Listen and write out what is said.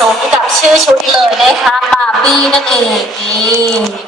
สมกับชื่อชุดเลยนะคะบาร์บี้นั่นเองนี่